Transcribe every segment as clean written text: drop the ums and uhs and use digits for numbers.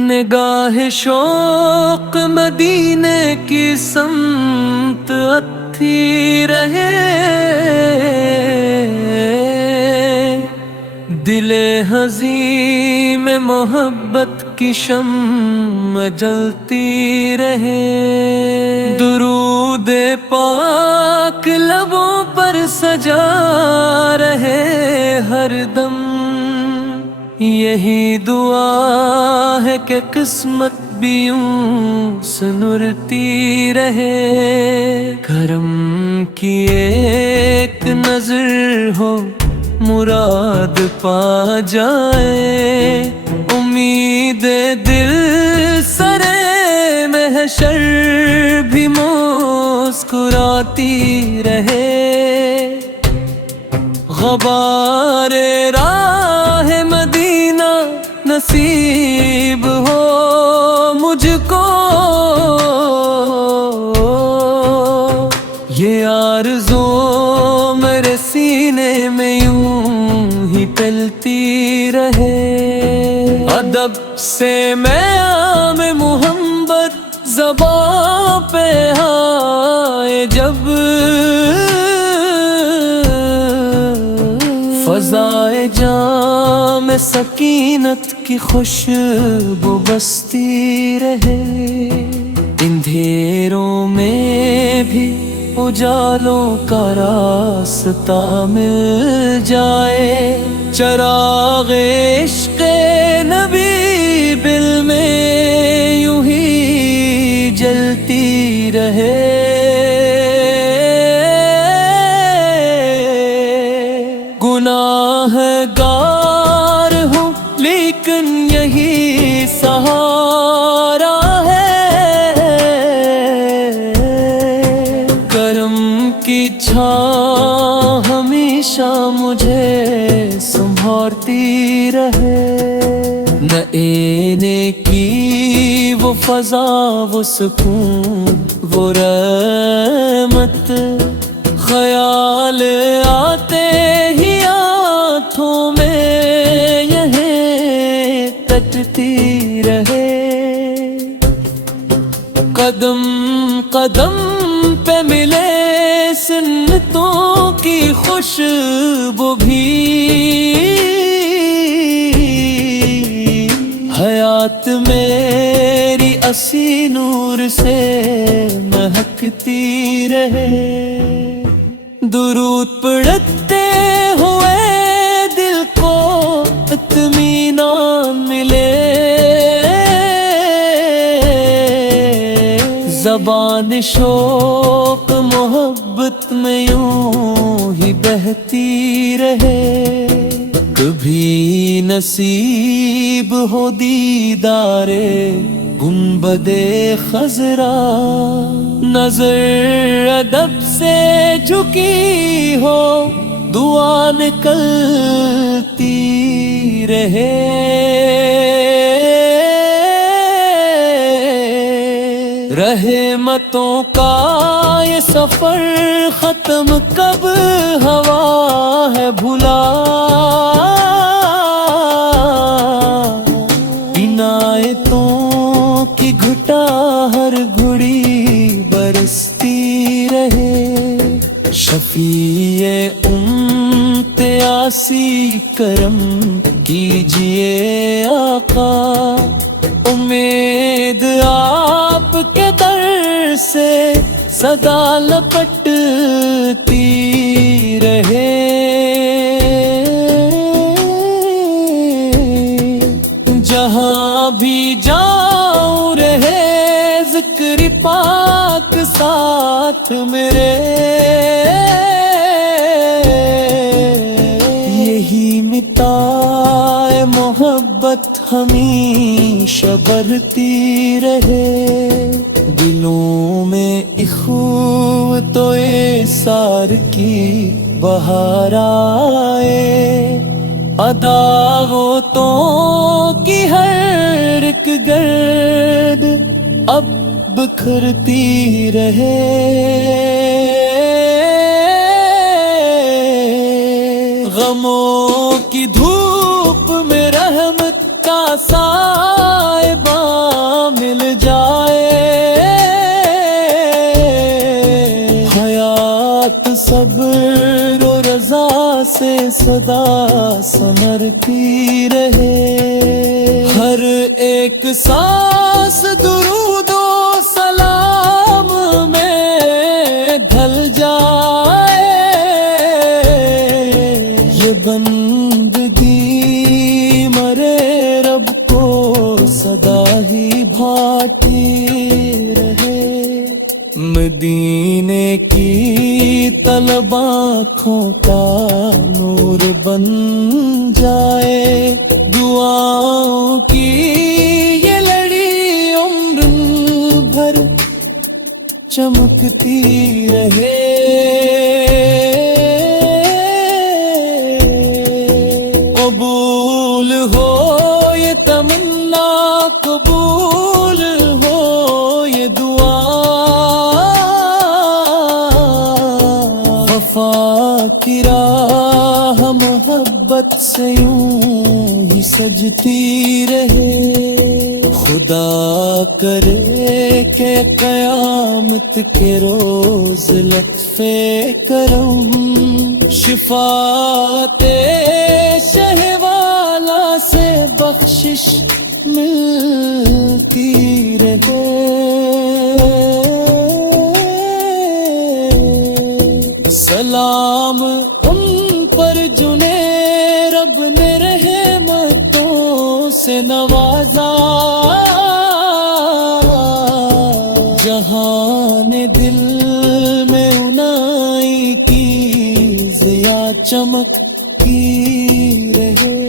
نگاہ شوق مدینے کی سمت اتھی رہے، دل حزین میں محبت کی شمع جلتی رہے، درود پاک لبوں پر سجا رہے ہر دم، یہی دعا ہے کہ قسمت بھی یوں سنرتی رہے، کرم کی ایک نظر ہو مراد پا جائے، امید دل سرے محشر بھی مسکراتی رہے، غبار راہ مدینہ نصیب ہو مجھ کو، یہ آرزو میرے سینے میں یوں ہی پلتی رہے، ادب سے میں عام محمد زباں پہ آئے جب، فضائے جام سکینت کی خوشبو بستی رہے، اندھیروں میں بھی اجالوں کا راستہ مل جائے، چراغ عشق نبی دل میں یوں ہی جلتی رہے، گناہ گار ہوں لیکن یہی سہارا ہے، کرم کی چھاں ہمیشہ مجھے سنبھالتی رہے، نہ اینے کی وہ فضا وہ سکون وہ رحمت، خیال آتے ہی آنکھوں میں یہ تٹتی رہے، قدم قدم پہ ملے سنتوں کی خوشبو بھی، حیات میری اسی نور سے مہکتی رہے، درود پڑھتے ہوئے دل کو اطمینان ملے، زبان شوق محبت میں یوں ہی بہتی رہے، کبھی نصیب ہو دیدار گنبد خضرا، نظر ادب سے جھکی ہو دعا نکلتی رہے، رحمتوں کا یہ سفر ختم کب ہوا ہے بھلا، عنایتوں کی گھٹا ہر گھڑی برستی رہے، شفیع امت آسی کرم کیجئے آقا، امید آپ کے در سے سدا لپٹتی رہے، جہاں بھی جاؤں رہے ذکر پاک ساتھ میرے، یہی مٹائے محبت ہمیشہ بڑھتی رہے، دلوں میں اخوت و ایثار کی بہار آئے، عداوتوں کی ہر ایک گرد اب بکھرتی رہے، غموں کی دھوپ میں رحمت کا سائبہ مل جائے، حیات صبر و رضا سے سدا سنورتی رہے، ہر ایک سانس درود و سلام میں ڈھل جائے، یہ بندگی مرے رب کو سدا ہی بھاتی رہے، مدینے کی طلب آنکھوں کا نور بن جائے، دعاؤں کی یہ لڑی عمر بھر چمکتی رہے، قبول ہو یہ تمنا، قبول ہو یہ دعا، وفا کی راہ محبت سے یوں ہی سجتی رہے، خدا کرے کہ قیامت کے روز لطف کرم شفاعت شہ والا سے بخشش ملتی رہے، سلام ان پر جنہیں رب نے رحمتوں سے نوازا، جہان دل میں انائی کی ضیا چمک کی رہے،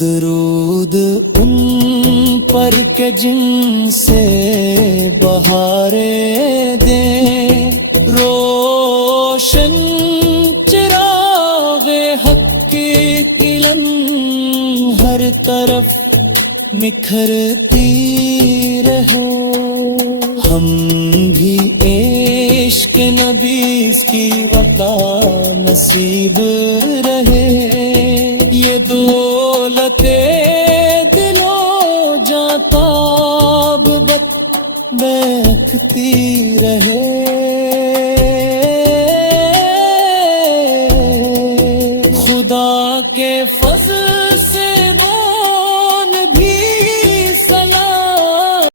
درود ان پر کہ جن سے بہاریں دیں، روشن چراغ حق کی کرن ہر طرف نکھرتی رہو، ہم بھی عشق نبی کی وفا نصیب رہے، یہ دولت دل و جاں تاب بت بیٹھتی رہے۔